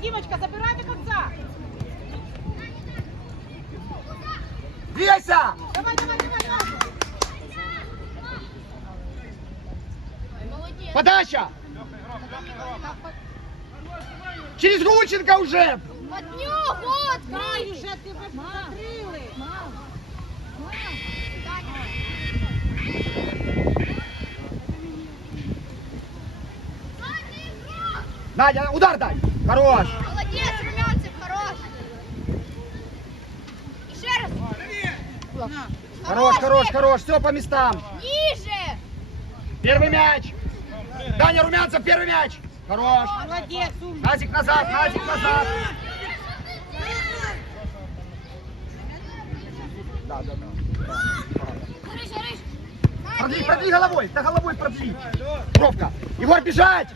Димочка, забирай до конца. Двигайся! Давай, давай, давай, давай. Подача! Через Гученко уже! Под нього, вот, Дай уже, тебе закрили. Надя, удар дай! Хорош! Молодец, Румянцев, хорош. Еще раз. Хорош, хорош, хорош! Все по местам! Ниже. Первый мяч! Даня Румянцев, первый мяч! Хорош! Молодец, умный. Назик назад, Назик назад! Да, да, да. Продли, продли головой, да головой продли. Пробка. Егор, бежать!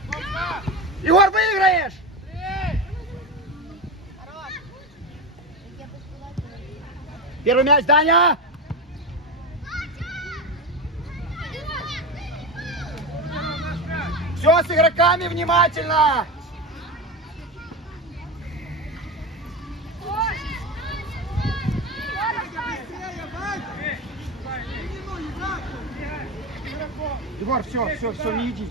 Егор, выиграешь! Хорош. Первый мяч, Даня! Все с игроками внимательно! Егор, все, все, все, не иди.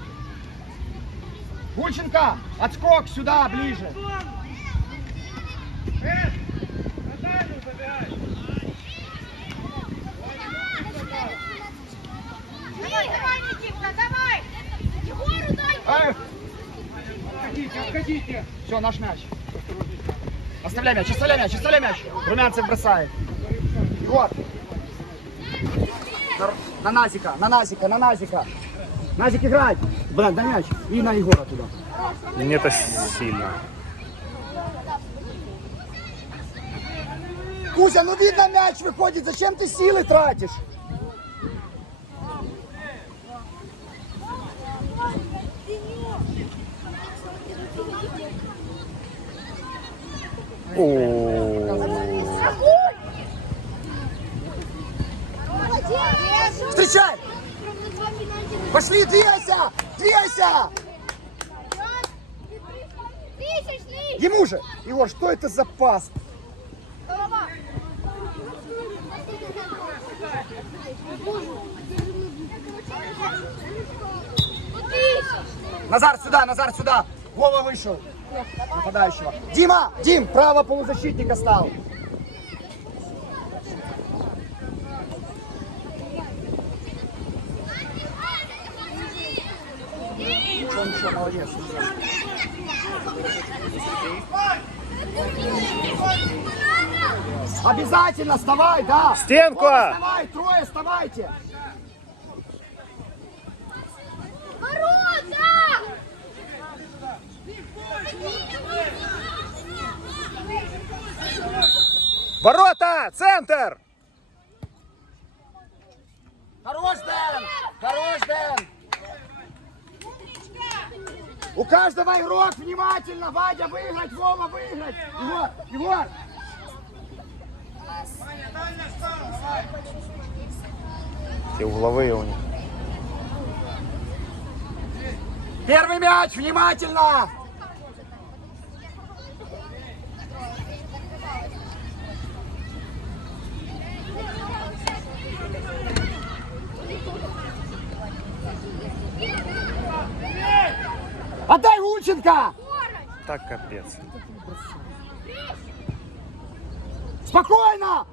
Гученко, отскок сюда, ближе. Давай, давай, Никитка, давай. Егору дай. Эх. Все, наш мяч. Оставляй мяч, оставляй мяч, оставляй мяч. Румянцев бросает. Вот. На- На Назика, на Назика, на Назика. Назик играть. Брат, дай мяч. И на Егора туда. Не-то сильно. Кузя, ну видно мяч выходит. Зачем ты силы тратишь? Встречай! Пошли, двигайся! Двигайся! Ему же! Егор, что это за пас? Назар сюда, Назар сюда! Вова вышел. Нападающего. Дима! Дим, право полузащитника стал. Ничего, ничего, молодец. Обязательно вставай, да! Стенку! Вставай, трое, вставайте! Ворота! Центр! Хорош, Дэн! Хорош, Дэн! У каждого игрок внимательно. Вадя выиграть, Вова выиграть. Егор, Егор. Те угловые у них. Первый мяч, внимательно. Отдай Гульченко! Так капец. Спокойно!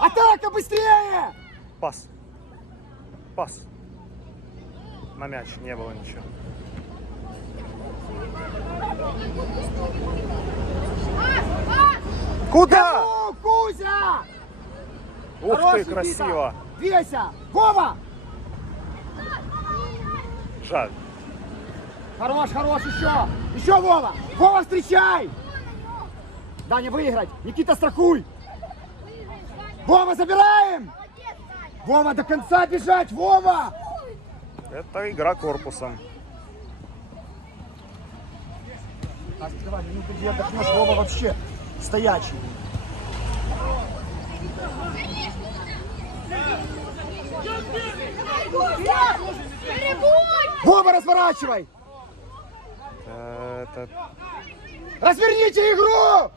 Атака быстрее! Пас. Пас. На мяч не было ничего. Куда? Ну, Кузя! Ух ты, Хороший, красиво. Вита. Двигайся! Вова! Жаль. Хорош, хорош, еще! Еще Вова! Вова, встречай! Даня, выиграть! Никита, страхуй! Вова, забираем! Вова, до конца бежать! Вова! Это игра корпусом. Настя, давай, минуту две отдохнешь, Вова вообще стоячий. Вова, разворачивай! Это Разверните игру!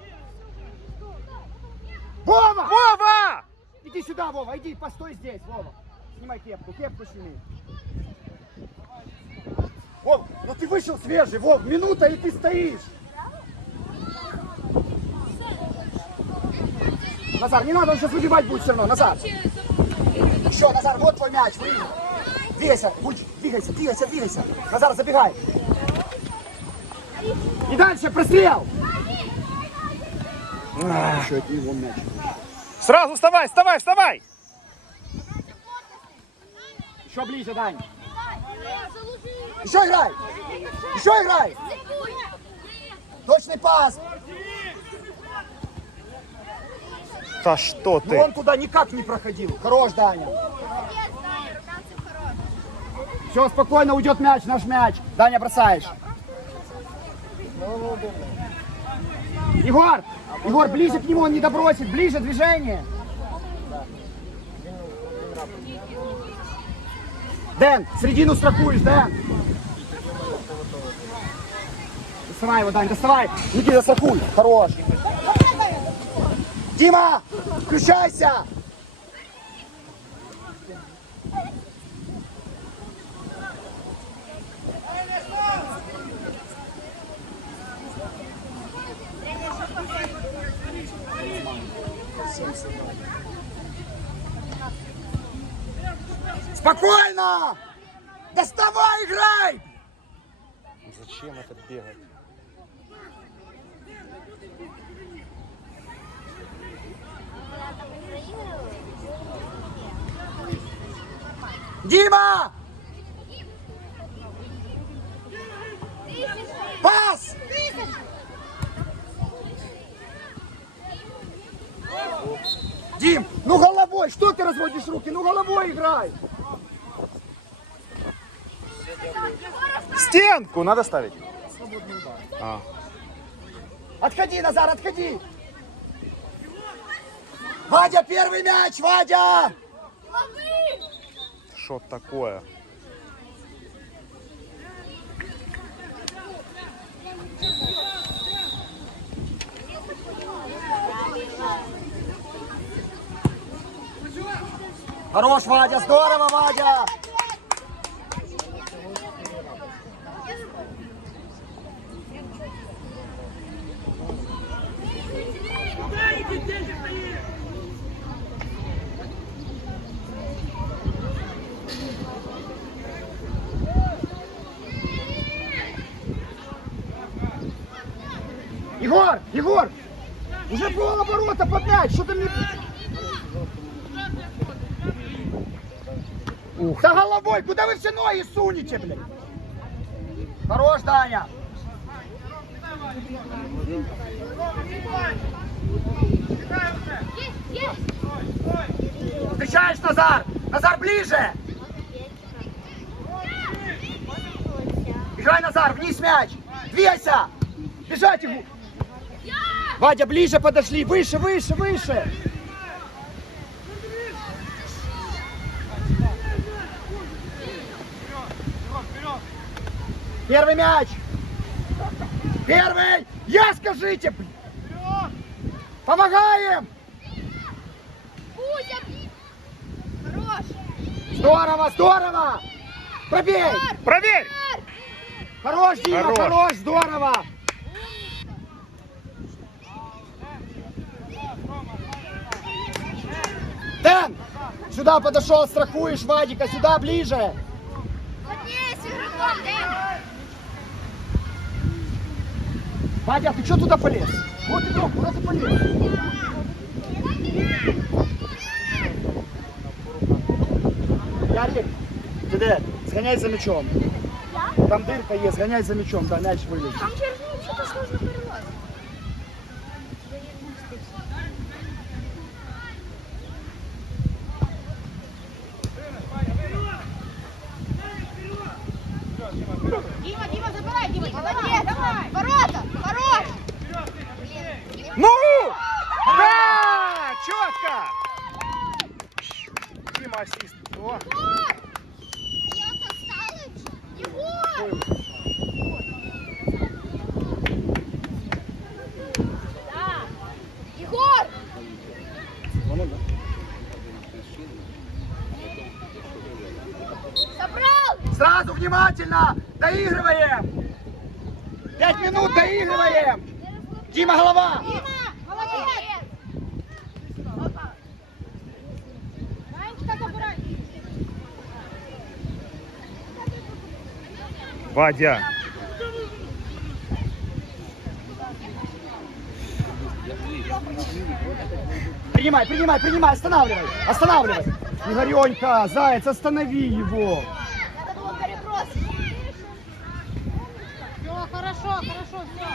Вова! Вова! Иди сюда, Вова, иди, постой здесь, Вова. Снимай кепку, кепку сними. Вов, ну ты вышел свежий, Вов, минута и ты стоишь. Назар, не надо, он сейчас выбивать будет все равно, Назар. Еще, Назар, вот твой мяч, выиграл. Двигайся, будь, двигайся, двигайся, двигайся. Назар, забегай. И дальше прострел. Еще от него мяч. Сразу вставай, вставай, вставай! Еще ближе, Дань. Еще играй. Еще играй. Точный пас. Да что Но ты? он туда никак не проходил. Хорош, Даня. Все, спокойно, уйдет мяч, наш мяч. Даня, бросаешь. Егор, Егор, ближе к нему, он не добросит. Ближе, движение. Дэн, середину страхуешь, Дэн. Доставай его, Дань, доставай. Никита, страхуй. Хорош. Дима, включайся. Спокойно! Доставай, играй! Зачем это бегать? Дима! Пас! Дим, ну головой, разводишь руки? Ну головой играй! Стенку надо ставить. А. Отходи, Назар, отходи! Вадя, первый мяч, Вадя! Что такое? Хорош, Вадя, здорово, Вадя! Егор, Егор! Уже полоборота под мяч, что ты мне... Ух. Да головой, куда вы все ноги сунете, блядь? Хорош, Даня. Встречаешь, Назар? Назар, ближе! Играй, Назар, вниз мяч! Двигайся! Бежать его! Вадя, ближе подошли, выше, выше, выше! Первый мяч! Первый! Я скажите! Помогаем! Здорово, здорово! Пробей! Проверь! Хорош, Дима, Хорош. хорош, здорово! Дэн, сюда подошел, страхуешь Вадика, сюда ближе. Плотнее с игроком, Дэн! Вадя, ты что туда полез? Вот игрок, куда ты полез? Ярик, ты де? Сгоняй за мячом. Там дырка есть, сгоняй за мячом, да, мяч вылез. Четко! Дима ассист. О. Сразу внимательно! Доигрываем! Пять минут доигрываем! Дима, голова! Дима! Вадя. Принимай, принимай, принимай, останавливай, останавливай. Игоренька, заяц, останови его. Надо было переброс. Все, хорошо, хорошо, все.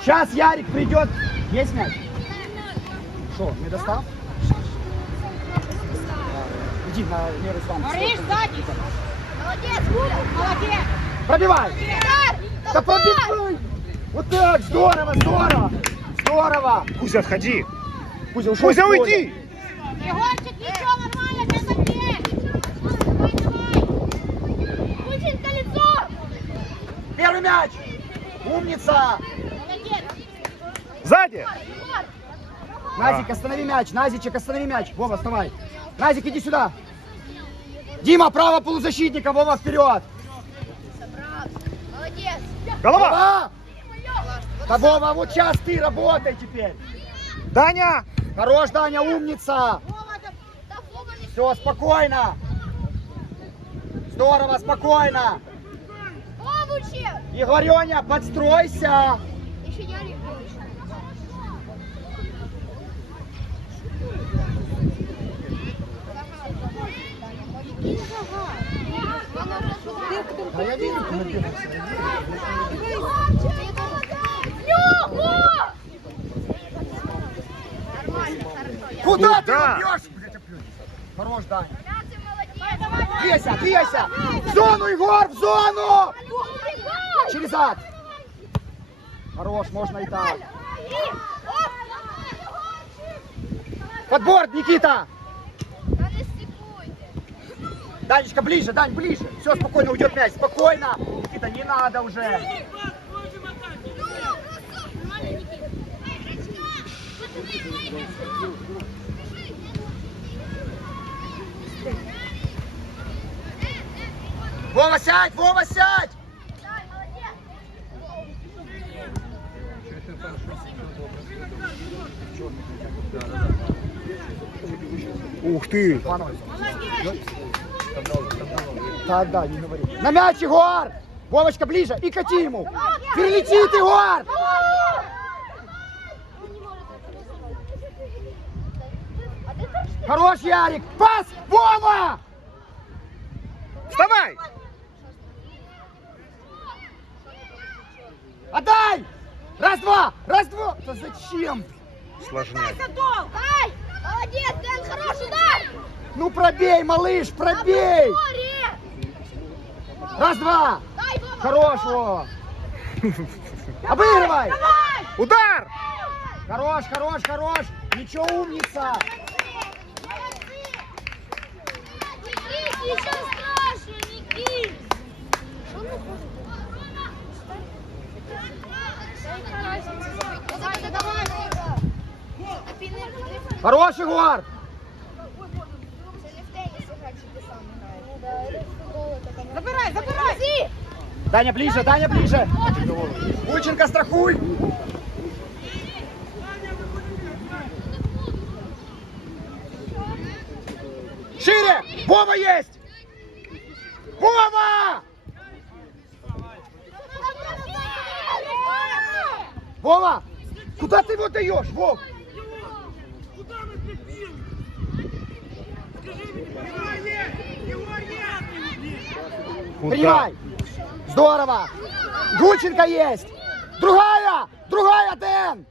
Сейчас Ярик придет. Есть мяч? Что, не достал? Иди на меру сам. Горишь сзади. Молодец, Гуля. Молодец. Пробивай. Да пробивай. Вот так, здорово, здорово. Здорово. Кузя, отходи. Кузя, ушел. Кузя, уйди. Егорчик, ничего, нормально, без давай. Очень колесо. Первый мяч. Умница. Молодец. Сзади. Назик, останови мяч. Назичек, останови мяч. Вова, вставай. Назик, иди сюда. Дима, право полузащитника. Вова, вперед. Молодец. Голова. Да, Вова, вот сейчас ты работай теперь. Даня. Хорош, Даня, умница. Все, спокойно. Здорово, спокойно. Егореня, подстройся. Еще я вижу, ты набегаешься. Нормально, хорошо. Куда ты Куда? бьешь? Блядь, оплюнь. Хорош, молодец. Двигайся, двигайся. В зону, Егор, в зону. Через зад. Хорош, можно и так. Подбор, Никита. Да не стикуйте. Данечка, ближе, Дань, ближе. Все, спокойно, уйдет мяч. Спокойно. Никита, не надо уже. Вова, сядь, Вова, сядь. Ух ты. Да, да, не говори. На мяч, Егор! Вовочка, ближе и кати ему. Перелетит, Егор! Хорош, Ярик! Пас! Вова! Вставай. Отдай! Раз-два! Раз-два! Да зачем? Сложнее. Молодец, Дэн, хороший удар! Ну пробей, малыш, пробей! Море! Раз-два! Дай, Вова! Хорош, Вова! Обыгрывай! Удар. Хорош, хорош, хорош! Ничего, умница! Никит, ничего Забирай, забирай. Даня, ближе, Даня, ближе! Гученко, страхуй! Шире! Вова есть! Вова! Вова! Куда ты его даешь, Вов? Принимай! Здорово! Гученко есть! Другая! Другая, ищи!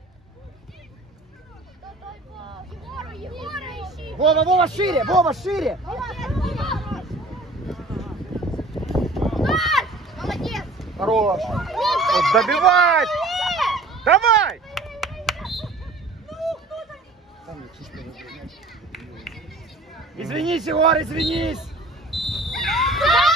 Вова, Вова, шире! Вова, шире! Хорош! Вот добивать. Давай. Извинись, Егор, извинись!